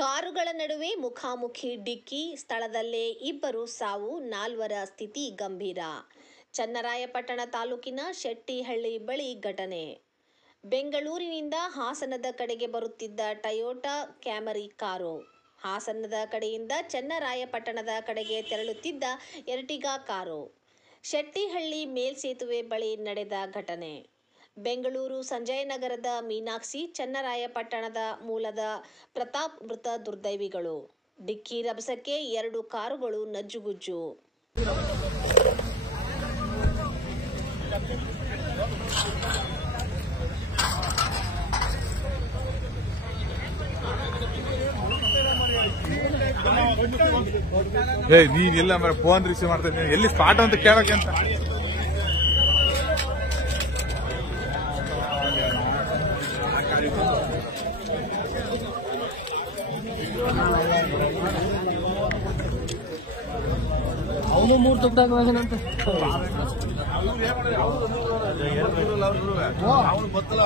ಕಾರುಗಳ ನಡುವೆ ಮುಖಾಮುಖಿ ಡಿಕ್ಕಿ, ಸ್ಥಳದಲ್ಲೇ ಇಬ್ಬರು ಸಾವು, 4 ಸ್ಥಿತಿ ಗಂಭೀರ. ಚನ್ನರಾಯಪಟ್ಟಣ ತಾಲೂಕಿನ ಶೆಟ್ಟಿಹಳ್ಳಿ ಬಳಿ ಘಟನೆ. ಬೆಂಗಳೂರಿನಿಂದ ಹಾಸನದ ಕಡೆಗೆ ಬರುತ್ತಿದ್ದ ಟೊಯೋಟಾ ಕ್ಯಾಮರಿ ಕಾರು ಹಾಸನದ ಕಡೆಯಿಂದ ಚನ್ನರಾಯಪಟ್ಟಣದ ಕಡೆಗೆ ತೆರಳುತ್ತಿದ್ದ ಎರ್ಟಿಗಾ ಕಾರು ಶೆಟ್ಟಿಹಳ್ಳಿ ಮೇಲ್ಸೇತುವೆ ಬಳಿ ನಡೆದ ಘಟನೆ. ಬೆಂಗಳೂರು ಸಂಜಯನಗರದ ಮೀನಾಕ್ಷಿ, ಚನ್ನರಾಯಪಟ್ಟಣದ ಮೂಲದ ಪ್ರತಾಪ್ ಮೃತ ದುರ್ದೈವಿಗಳು. ಡಿಕ್ಕಿ ರಭಸಕ್ಕೆ 2 ಕಾರುಗಳು ನಜ್ಜುಗುಜ್ಜು. ನೀನ್ ಎಲ್ಲ ಫೋನ್ ರಿಸೀವ್ ಮಾಡ್ತಾ ಇದ್ದೀನಿ, ಎಲ್ಲಿ ಸ್ಪಾಟ್ ಅಂತ ಕೇಳಕ್ಕೆ ಅಂತ. ಅವನು 3 ತುಟ್ಟಾಗಂತ ಅವನು ಗೊತ್ತಲ್ಲ.